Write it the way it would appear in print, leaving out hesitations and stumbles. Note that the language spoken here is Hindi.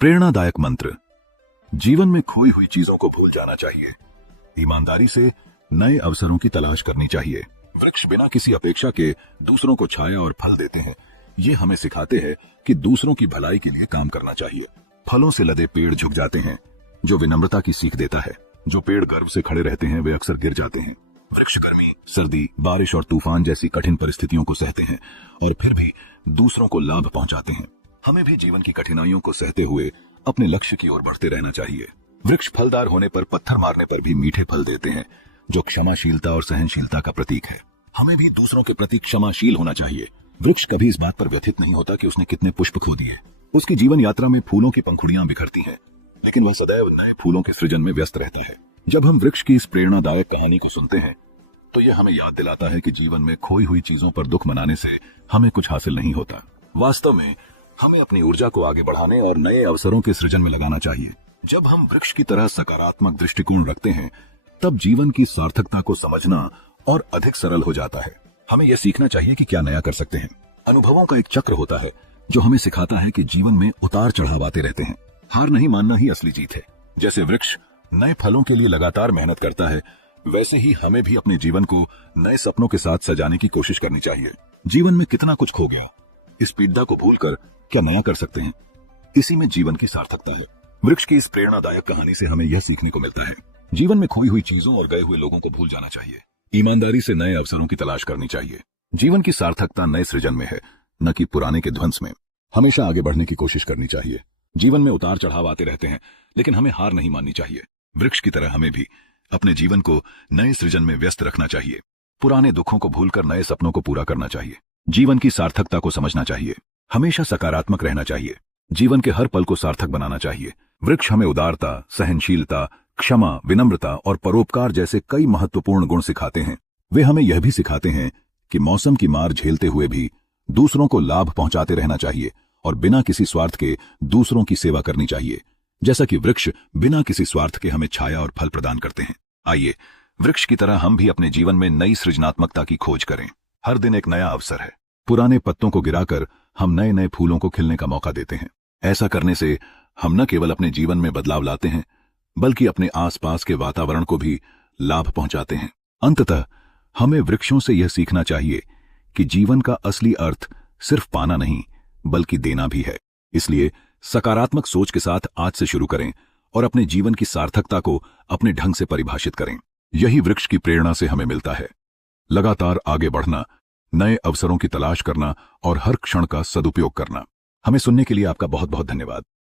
प्रेरणादायक मंत्र। जीवन में खोई हुई चीजों को भूल जाना चाहिए। ईमानदारी से नए अवसरों की तलाश करनी चाहिए। वृक्ष बिना किसी अपेक्षा के दूसरों को छाया और फल देते हैं। ये हमें सिखाते हैं कि दूसरों की भलाई के लिए काम करना चाहिए। फलों से लदे पेड़ झुक जाते हैं, जो विनम्रता की सीख देता है। जो पेड़ गर्व से खड़े रहते हैं वे अक्सर गिर जाते हैं। वृक्ष गर्मी, सर्दी, बारिश और तूफान जैसी कठिन परिस्थितियों को सहते हैं और फिर भी दूसरों को लाभ पहुंचाते हैं। हमें भी जीवन की कठिनाइयों को सहते हुए अपने लक्ष्य की ओर बढ़ते रहना चाहिए। वृक्ष फलदार होने पर पत्थर मारने पर भी मीठे फल देते हैं, जो क्षमाशीलता और सहनशीलता का प्रतीक है। हमें भी दूसरों के प्रति क्षमाशील होना चाहिए। वृक्ष कभी इस बात पर व्यथित नहीं होता कि उसने कितने पुष्प खो दिए। उसकी जीवन यात्रा में फूलों की पंखुड़ियां बिखरती हैं, लेकिन वह सदैव नए फूलों के सृजन में व्यस्त रहता है। जब हम वृक्ष की इस प्रेरणादायक कहानी को सुनते हैं तो यह हमें याद दिलाता है कि जीवन में खोई हुई चीजों पर दुख मनाने से हमें कुछ हासिल नहीं होता। वास्तव में हमें अपनी ऊर्जा को आगे बढ़ाने और नए अवसरों के सृजन में लगाना चाहिए। जब हम वृक्ष की तरह सकारात्मक दृष्टिकोण रखते हैं, तब जीवन की सार्थकता को समझना और अधिक सरल हो जाता है। हमें यह सीखना चाहिए कि क्या नया कर सकते हैं। अनुभवों का एक चक्र होता है जो हमें सिखाता है कि जीवन में उतार चढ़ाव आते रहते हैं। हार नहीं मानना ही असली जीत है। जैसे वृक्ष नए फलों के लिए लगातार मेहनत करता है, वैसे ही हमें भी अपने जीवन को नए सपनों के साथ सजाने की कोशिश करनी चाहिए। जीवन में कितना कुछ खो गया, इस पीड़ा को भूलकर क्या नया कर सकते हैं, इसी में जीवन की सार्थकता है। वृक्ष की इस प्रेरणादायक कहानी से हमें यह सीखने को मिलता है, जीवन में खोई हुई चीजों और गए हुए लोगों को भूल जाना चाहिए। ईमानदारी से नए अवसरों की तलाश करनी चाहिए। जीवन की सार्थकता नए सृजन में है, न कि पुराने के ध्वंस में। हमेशा आगे बढ़ने की कोशिश करनी चाहिए। जीवन में उतार चढ़ाव आते रहते हैं, लेकिन हमें हार नहीं माननी चाहिए। वृक्ष की तरह हमें भी अपने जीवन को नए सृजन में व्यस्त रखना चाहिए। पुराने दुखों को भूलकर नए सपनों को पूरा करना चाहिए। जीवन की सार्थकता को समझना चाहिए। हमेशा सकारात्मक रहना चाहिए। जीवन के हर पल को सार्थक बनाना चाहिए। वृक्ष हमें उदारता, सहनशीलता, क्षमा, विनम्रता और परोपकार जैसे कई महत्वपूर्ण गुण सिखाते हैं। वे हमें यह भी सिखाते हैं कि मौसम की मार झेलते हुए भी दूसरों को लाभ पहुंचाते रहना चाहिए और बिना किसी स्वार्थ के दूसरों की सेवा करनी चाहिए, जैसा कि वृक्ष बिना किसी स्वार्थ के हमें छाया और फल प्रदान करते हैं। आइए वृक्ष की तरह हम भी अपने जीवन में नई सृजनात्मकता की खोज करें। हर दिन एक नया अवसर है। पुराने पत्तों को गिराकर हम नए नए फूलों को खिलने का मौका देते हैं। ऐसा करने से हम न केवल अपने जीवन में बदलाव लाते हैं, बल्कि अपने आसपास के वातावरण को भी लाभ पहुंचाते हैं। अंततः हमें वृक्षों से यह सीखना चाहिए कि जीवन का असली अर्थ सिर्फ पाना नहीं, बल्कि देना भी है। इसलिए सकारात्मक सोच के साथ आज से शुरू करें और अपने जीवन की सार्थकता को अपने ढंग से परिभाषित करें। यही वृक्ष की प्रेरणा से हमें मिलता है। लगातार आगे बढ़ना, नए अवसरों की तलाश करना और हर क्षण का सदुपयोग करना। हमें सुनने के लिए आपका बहुत बहुत धन्यवाद।